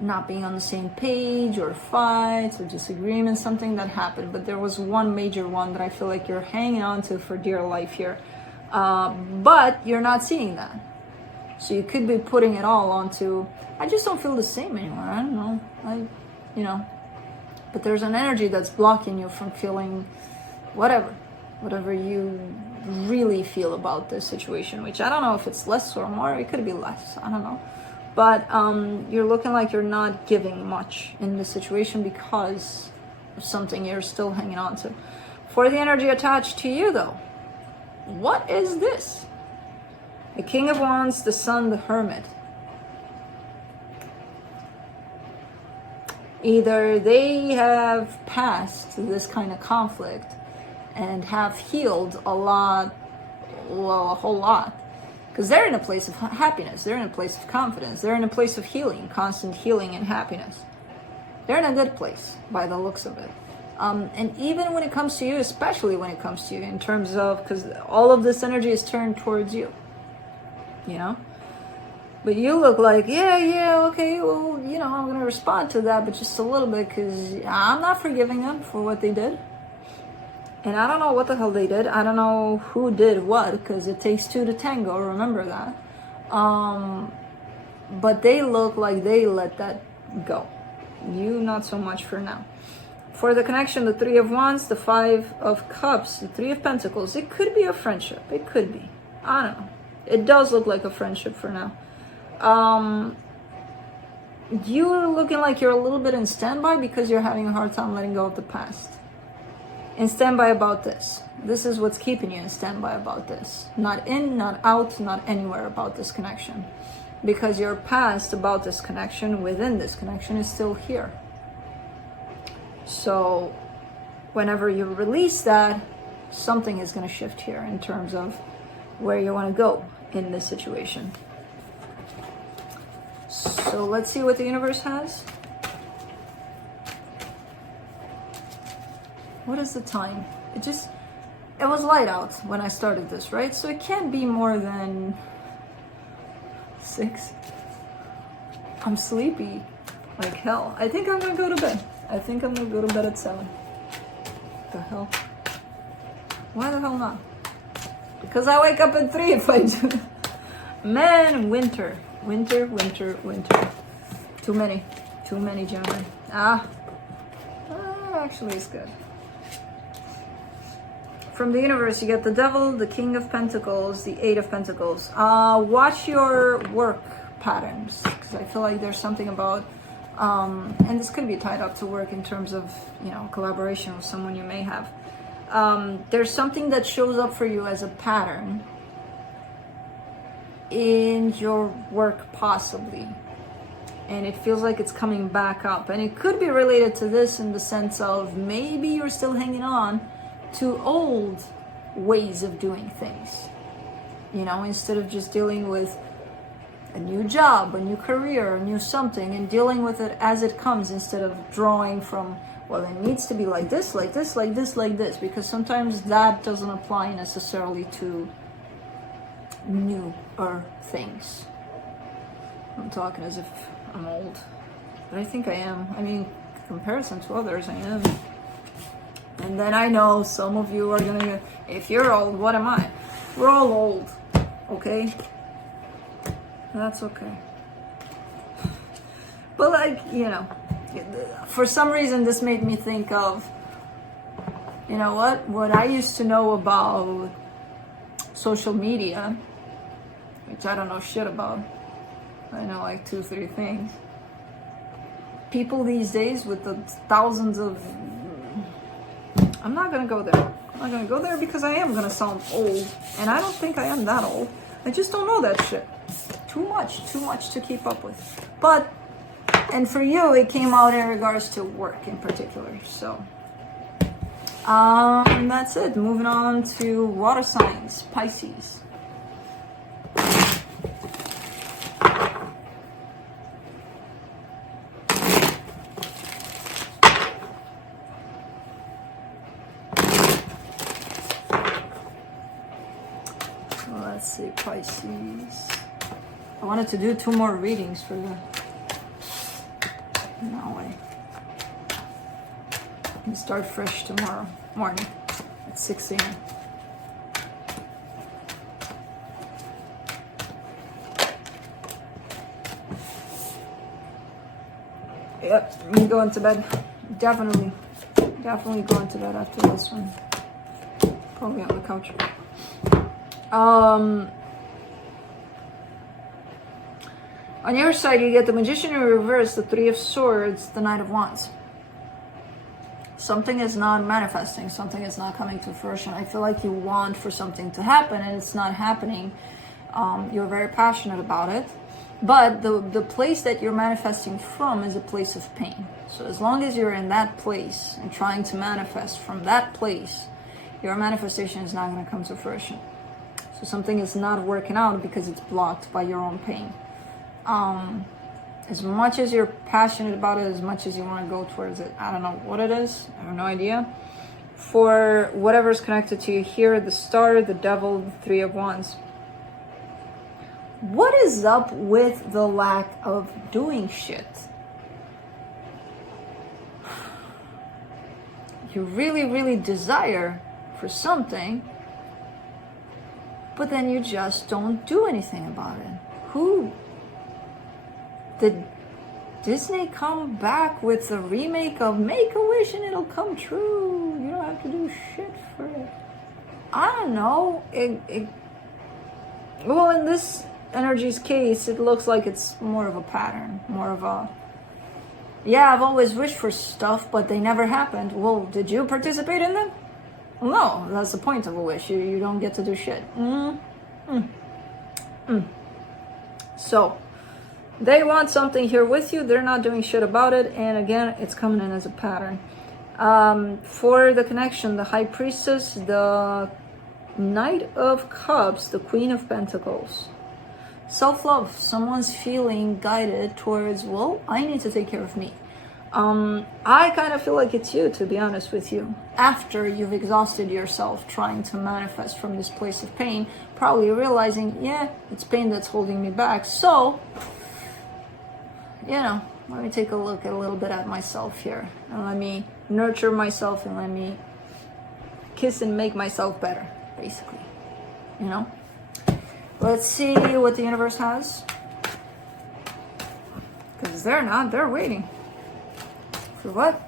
not being on the same page, or fights or disagreements, something that happened, but there was one major one that I feel like you're hanging on to for dear life here, but you're not seeing that. So you could be putting it all onto, I just don't feel the same anymore, I don't know, but there's an energy that's blocking you from feeling whatever you really feel about this situation, which I don't know if it's less or more, it could be less, I don't know. But you're looking like you're not giving much in this situation because of something you're still hanging on to. For the energy attached to you though, what is this? The King of Wands, the Sun, the Hermit. Either they have passed this kind of conflict and have healed a lot, well, a whole lot, because they're in a place of happiness, they're in a place of confidence, they're in a place of healing, constant healing and happiness. They're in a good place by the looks of it. And even when it comes to you, especially when it comes to you, in terms of, because all of this energy is turned towards you, but you look like, yeah, okay, well, I'm going to respond to that, but just a little bit, because I'm not forgiving them for what they did. And I don't know what the hell they did. I don't know who did what, because it takes two to tango, remember that. But they look like they let that go. You, not so much for now. For the connection, the Three of Wands, the Five of Cups, the Three of Pentacles. It could be a friendship. It could be. I don't know. It does look like a friendship for now. You're looking like you're a little bit in standby because you're having a hard time letting go of the past. In standby about this. This is what's keeping you in standby about this. Not in, not out, not anywhere about this connection. Because your past about this connection, within this connection, is still here. So whenever you release that, something is going to shift here in terms of where you want to go in this situation. So let's see what the universe has. What is the time? It was light out when I started this, right? So it can't be more than 6. I'm sleepy like hell. I think I'm gonna go to bed. I think I'm gonna go to bed at 7. The hell? Why the hell not? Because I wake up at 3 if I do. Man, winter. Too many Gemini. Actually it's good. From the universe, you get the Devil, the King of Pentacles, the Eight of Pentacles. Watch your work patterns, because I feel like there's something about, and this could be tied up to work in terms of, collaboration with someone you may have. There's something that shows up for you as a pattern in your work, possibly. And it feels like it's coming back up. And it could be related to this in the sense of maybe you're still hanging on to old ways of doing things, instead of just dealing with a new job, a new career, a new something, and dealing with it as it comes, instead of drawing from, well, it needs to be like this, because sometimes that doesn't apply necessarily to newer things. I'm talking as if I'm old, but I think I am. I mean, in comparison to others, I am. And then I know some of you are gonna, if you're old, what am I? We're all old, okay? That's okay. But for some reason this made me think of, what I used to know about social media, which I don't know shit about. I know like 2-3 things. People these days with the thousands of, I'm not gonna go there. I'm not gonna go there because I am gonna sound old, and I don't think I am that old. I just don't know that shit. Too much to keep up with. But, and for you, it came out in regards to work in particular. So, that's it. Moving on to water signs, Pisces. Let's see, Pisces. I wanted to do 2 more readings for the... No way. I can start fresh tomorrow morning at 6 a.m. Yep, I'm going to bed. Definitely going to bed after this one. Probably on the couch. On your side, you get the Magician in reverse, the 3 of Swords, the Knight of Wands. Something is not manifesting. Something is not coming to fruition. I feel like you want for something to happen and it's not happening. You're very passionate about it. But the place that you're manifesting from is a place of pain. So as long as you're in that place and trying to manifest from that place, your manifestation is not going to come to fruition. So something is not working out because it's blocked by your own pain. As much as you're passionate about it, as much as you want to go towards it, I don't know what it is. I have no idea. For whatever's connected to you here, the Star, the Devil, the 3 of Wands. What is up with the lack of doing shit? You really desire for something, but then you just don't do anything about it. Who? Did Disney come back with a remake of Make a Wish and It'll Come True? You don't have to do shit for it. I don't know. Well, in this energy's case, it looks like it's more of a pattern, more of a, yeah, I've always wished for stuff, but they never happened. Well, did you participate in them? No, that's the point of a wish. You don't get to do shit. So, they want something here with you. They're not doing shit about it. And again, it's coming in as a pattern. For the connection, the High Priestess, the Knight of Cups, the Queen of Pentacles. Self-love. Someone's feeling guided towards, well, I need to take care of me. I kind of feel like it's you, to be honest with you. After you've exhausted yourself trying to manifest from this place of pain, probably realizing, yeah, it's pain that's holding me back. So, you know, let me take a look a little bit at myself here. And let me nurture myself and let me kiss and make myself better, basically. You know? Let's see what the universe has. Because they're not, they're waiting. For what?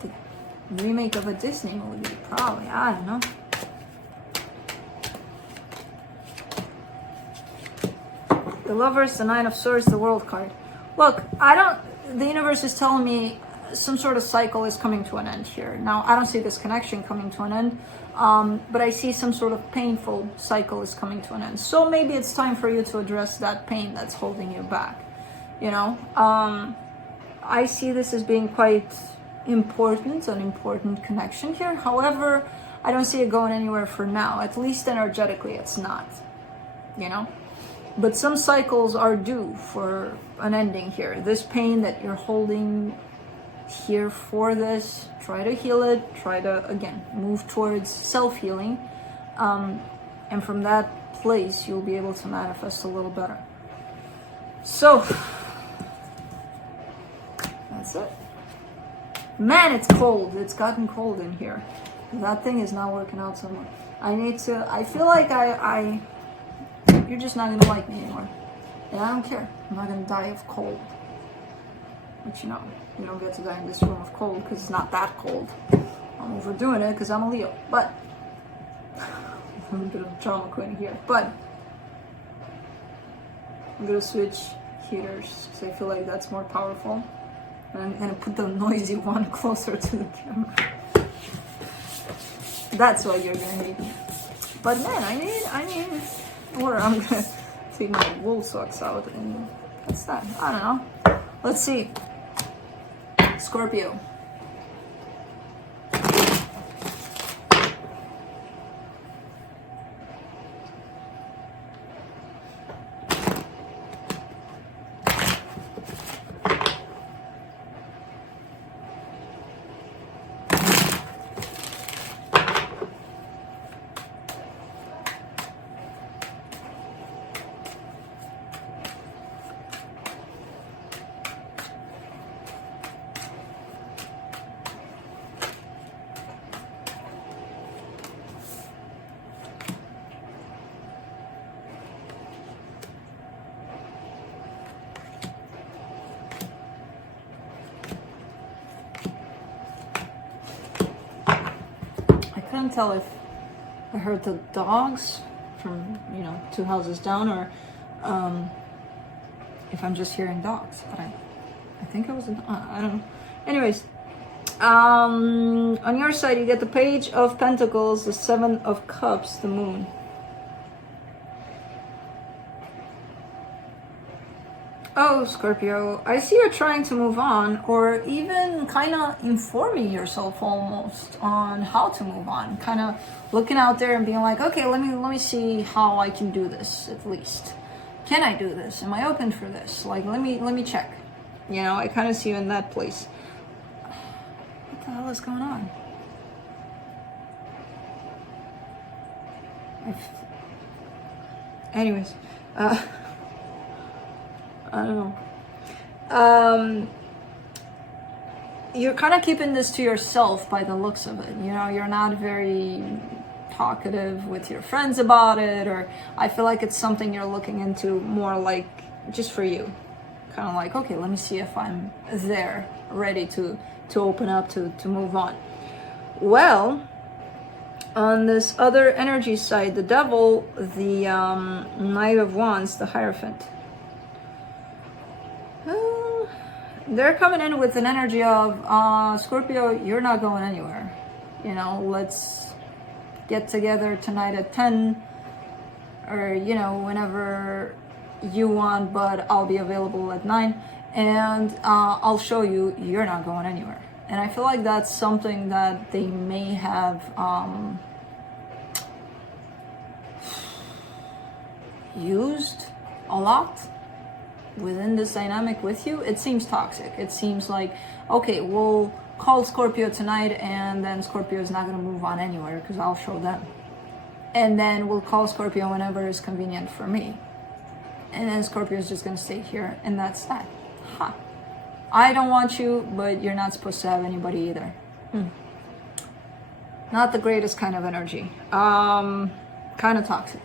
The remake of a Disney movie, probably. I don't know. The Lovers, the Nine of Swords, the World card. Look, the universe is telling me some sort of cycle is coming to an end here. Now, I don't see this connection coming to an end, but I see some sort of painful cycle is coming to an end. So maybe it's time for you to address that pain that's holding you back. You know, I see this as being quite important, an important connection here. However, I don't see it going anywhere for now. At least energetically, it's not. You know? But some cycles are due for an ending here. This pain that you're holding here for this, try to heal it. Try to, again, move towards self-healing. And from that place, you'll be able to manifest a little better. So, that's it. Man, it's cold. It's gotten cold in here. That thing is not working out so much. I feel like you're just not gonna like me anymore. And I don't care. I'm not gonna die of cold. But you know, you don't get to die in this room of cold because it's not that cold. I'm overdoing it because I'm a Leo. But, I'm a bit of a drama queen here. But, I'm gonna switch heaters because I feel like that's more powerful. And I'm gonna put the noisy one closer to the camera. That's why you're gonna hate me. But man, I mean, Or I'm gonna take my wool socks out and that's that. I don't know. Let's see. Scorpio. I couldn't tell if I heard the dogs from, you know, 2 houses down, or if I'm just hearing dogs. But I think it was, I don't know. Anyways, on your side, you get the Page of Pentacles, the Seven of Cups, the Moon. Oh, Scorpio, I see you're trying to move on, or even kind of informing yourself almost on how to move on. Kind of looking out there and being like, okay, let me see how I can do this at least. Can I do this? Am I open for this? Like, let me check. You know, I kind of see you in that place. What the hell is going on? Anyways, I don't know. You're kind of keeping this to yourself by the looks of it. You know, you're not very talkative with your friends about it, or I feel like it's something you're looking into more like just for you. Kind of like, okay, let me see if I'm there, ready to open up, to move on. Well, on this other energy side, the Devil, the Knight of Wands, the Hierophant. They're coming in with an energy of, Scorpio, you're not going anywhere. You know, let's get together tonight at 10, or, you know, whenever you want, but I'll be available at 9, and I'll show you you're not going anywhere. And I feel like that's something that they may have used a lot within this dynamic with you. It seems toxic. It seems like, okay, we'll call Scorpio tonight, and then Scorpio is not going to move on anywhere because I'll show them. And then we'll call Scorpio whenever it's convenient for me. And then Scorpio is just going to stay here, and that's that. Huh. I don't want you, but you're not supposed to have anybody either. Not the greatest kind of energy. Kind of toxic,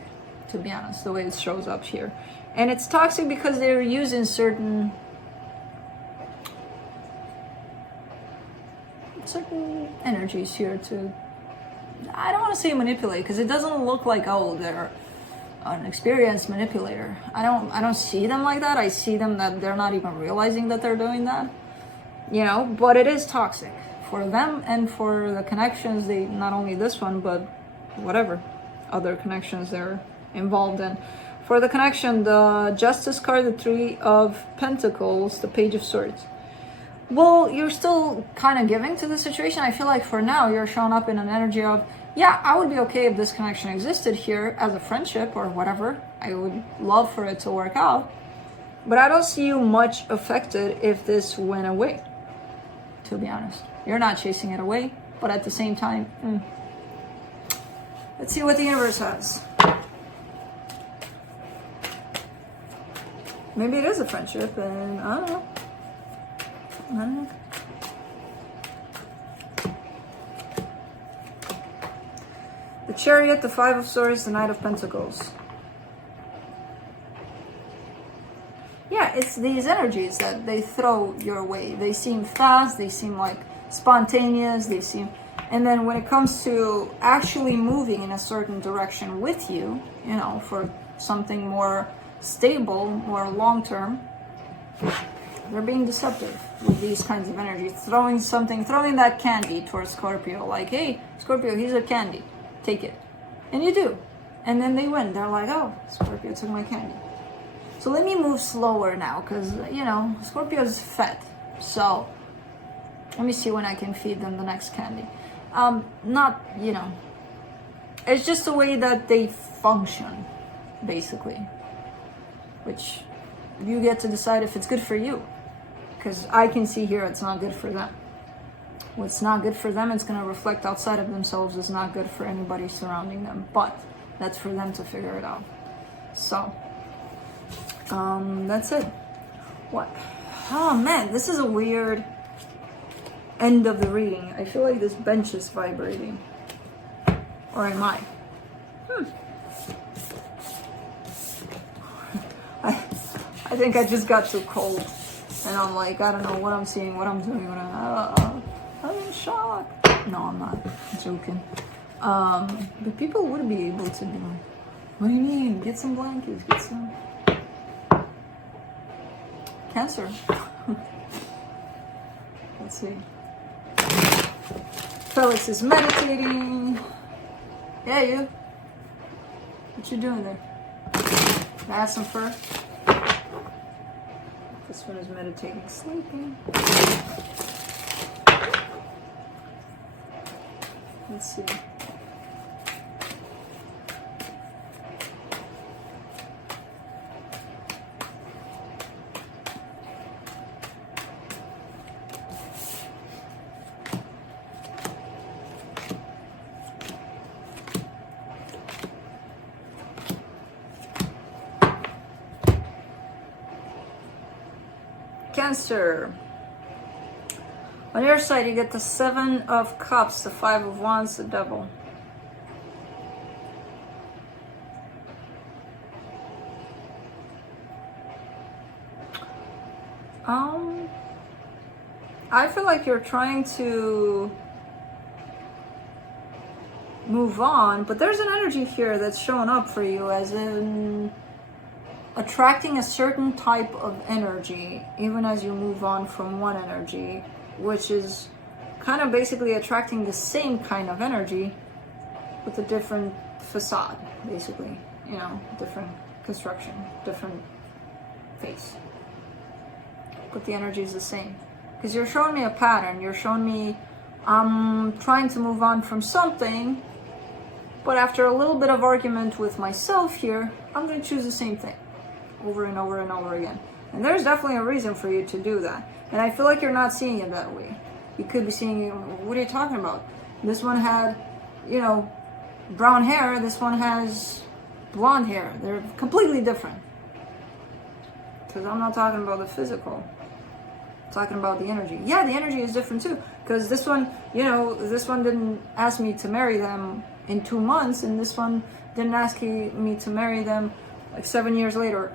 to be honest, the way it shows up here. And it's toxic because they're using certain energies here to, I don't want to say manipulate, because it doesn't look like, oh, they're an experienced manipulator. I don't see them like that. I see them that they're not even realizing that they're doing that, you know. But it is toxic for them and for the connections, they, not only this one, but whatever other connections they're involved in. For the connection, the Justice card, the Three of Pentacles, the Page of Swords. Well, you're still kind of giving to the situation. I feel like for now you're showing up in an energy of, yeah, I would be okay if this connection existed here as a friendship or whatever. I would love for it to work out. But I don't see you much affected if this went away, to be honest. You're not chasing it away, but at the same time, let's see what the universe has. Maybe it is a friendship, and I don't know. I don't know. The Chariot, the Five of Swords, the Knight of Pentacles. Yeah, it's these energies that they throw your way. They seem fast, they seem like spontaneous, they seem... And then when it comes to actually moving in a certain direction with you, you know, for something more stable, more long-term, they're being deceptive with these kinds of energies. Throwing that candy towards Scorpio. Like, hey, Scorpio, here's a candy. Take it. And you do. And then they win. They're like, oh, Scorpio took my candy. So let me move slower now, because, you know, Scorpio is fed. So let me see when I can feed them the next candy. Not, you know, it's just the way that they function, basically. Which you get to decide if it's good for you. Because I can see here it's not good for them. What's not good for them, it's going to reflect outside of themselves. It's not good for anybody surrounding them. But that's for them to figure it out. So, that's it. What? Oh man, this is a weird end of the reading. I feel like this bench is vibrating. Or am I? I think I just got too cold. And I'm like, I don't know what I'm seeing, what I'm doing. I'm in shock. No, I'm not. I'm joking. But people would be able to do. What do you mean? Get some blankets. Get some. Cancer. Let's see. Felix is meditating. Yeah, you. What you doing there? Can I have some fur? This one is meditating, sleeping. Let's see. Cancer. On your side, you get the 7 of Cups, the 5 of Wands, the Devil. I feel like you're trying to move on, but there's an energy here that's showing up for you, as in attracting a certain type of energy, even as you move on from one energy, which is kind of basically attracting the same kind of energy with a different facade, basically, you know, different construction, different face. But the energy is the same. Because you're showing me a pattern, you're showing me I'm trying to move on from something, but after a little bit of argument with myself here, I'm going to choose the same thing over and over and over again. And there's definitely a reason for you to do that. And I feel like you're not seeing it that way. You could be seeing, what are you talking about? This one had, you know, brown hair. This one has blonde hair. They're completely different. Because I'm not talking about the physical. I'm talking about the energy. Yeah, the energy is different too. Because this one, you know, this one didn't ask me to marry them in 2 months. And this one didn't ask me to marry them like 7 years later.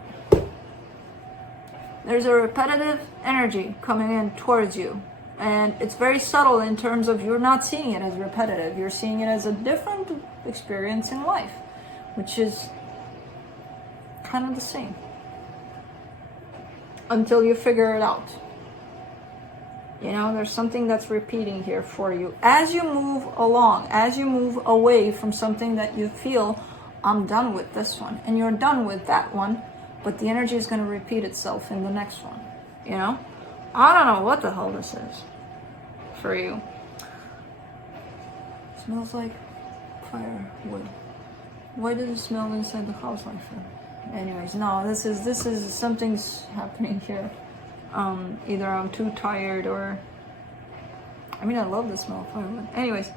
There's a repetitive energy coming in towards you. And it's very subtle in terms of you're not seeing it as repetitive. You're seeing it as a different experience in life, which is kind of the same. Until you figure it out. You know, there's something that's repeating here for you. As you move along, as you move away from something that you feel, I'm done with this one. And you're done with that one. But the energy is going to repeat itself in the next one, you know? I don't know what the hell this is for you. Smells like firewood. Why does it smell inside the house like that? Anyways, no, this is something's happening here. Either I'm too tired or... I mean, I love the smell of firewood. Anyways.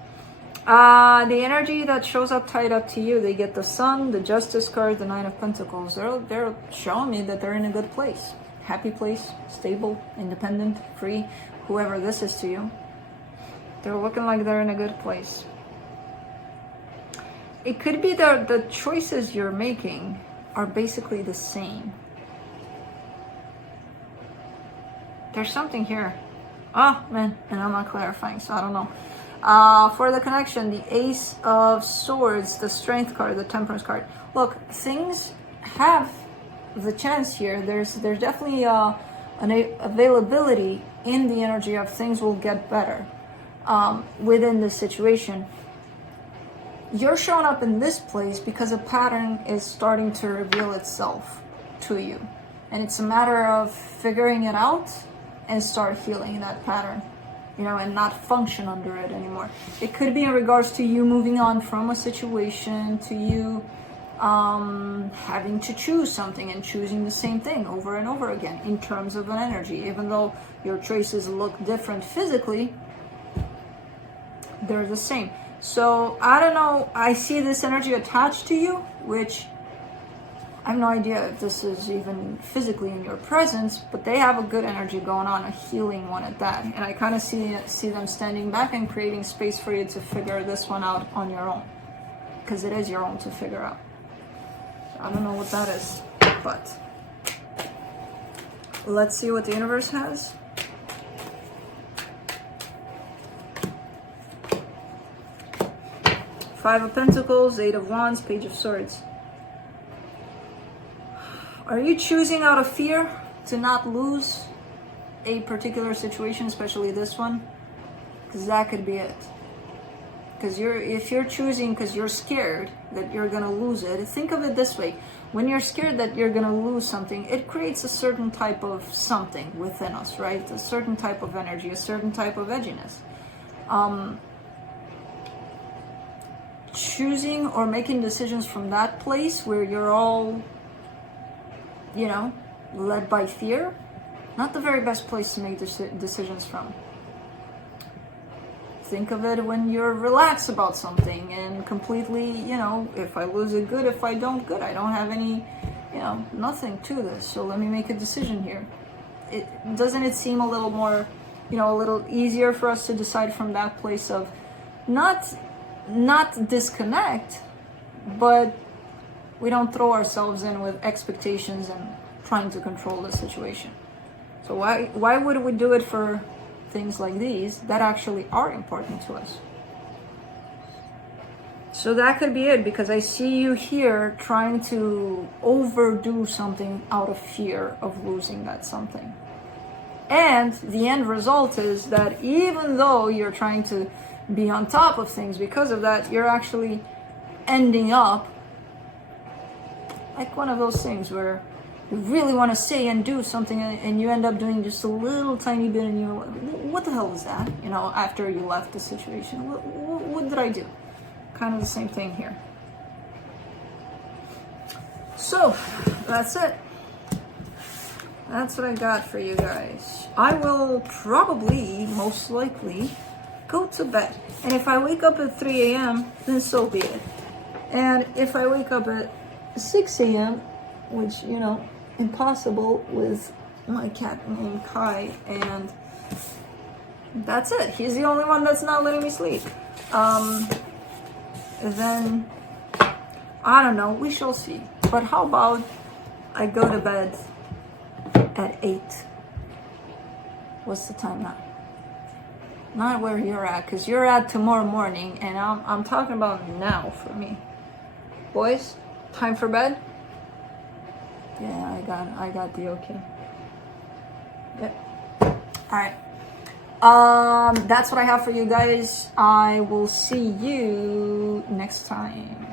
The energy that shows up tied up to you, they get the Sun, the Justice card, the 9 of Pentacles. They're showing me that they're in a good place. Happy place, stable, independent, free, whoever this is to you. They're looking like they're in a good place. It could be that the choices you're making are basically the same. There's something here. Oh, man, and I'm not clarifying, so I don't know. For the connection, the Ace of Swords, the Strength card, the Temperance card. Look, things have the chance here. There's definitely an availability in the energy of things will get better within this situation. you're showing up in this place because a pattern is starting to reveal itself to you. And it's a matter of figuring it out and start healing that pattern, you know, and not function under it anymore. It could be in regards to you moving on from a situation, to you having to choose something and choosing the same thing over and over again in terms of an energy. Even though your traces look different physically, they're the same. So I don't know, I see this energy attached to you, which I have no idea if this is even physically in your presence, but they have a good energy going on, a healing one at that. And I kind of see them standing back and creating space for you to figure this one out on your own, because it is your own to figure out. I don't know what that is, but let's see what the universe has. Five of Pentacles, Eight of Wands, Page of Swords. Are you choosing out of fear to not lose a particular situation, especially this one? Because that could be it. Because if you're choosing because you're scared that you're going to lose it, think of it this way. When you're scared that you're going to lose something, it creates a certain type of something within us, right? A certain type of energy, a certain type of edginess. Choosing or making decisions from that place where you're all, you know, led by fear, not the very best place to make decisions from. Think of it when you're relaxed about something and completely, you know, if I lose it, good. If I don't, good. I don't have any, you know, nothing to this. So let me make a decision here. Doesn't it seem a little more, you know, a little easier for us to decide from that place of not disconnect, but we don't throw ourselves in with expectations and trying to control the situation. So why would we do it for things like these that actually are important to us? So that could be it, because I see you here trying to overdo something out of fear of losing that something. And the end result is that even though you're trying to be on top of things because of that, you're actually ending up like one of those things where you really want to say and do something and you end up doing just a little tiny bit and you're like, what the hell was that? You know, after you left the situation, what did I do? Kind of the same thing here. So that's it. That's what I got for you guys. I will probably, most likely, go to bed. And if I wake up at 3 a.m., then so be it. And if I wake up at 6 a.m., which, you know, impossible with my cat named Kai, and that's it. He's the only one that's not letting me sleep. Then, I don't know, we shall see. But how about I go to bed at 8? What's the time now? Not where you're at, because you're at tomorrow morning, and I'm talking about now for me. Boys, time for bed? Yeah, I got the okay. Yep. Alright. That's what I have for you guys. I will see you next time.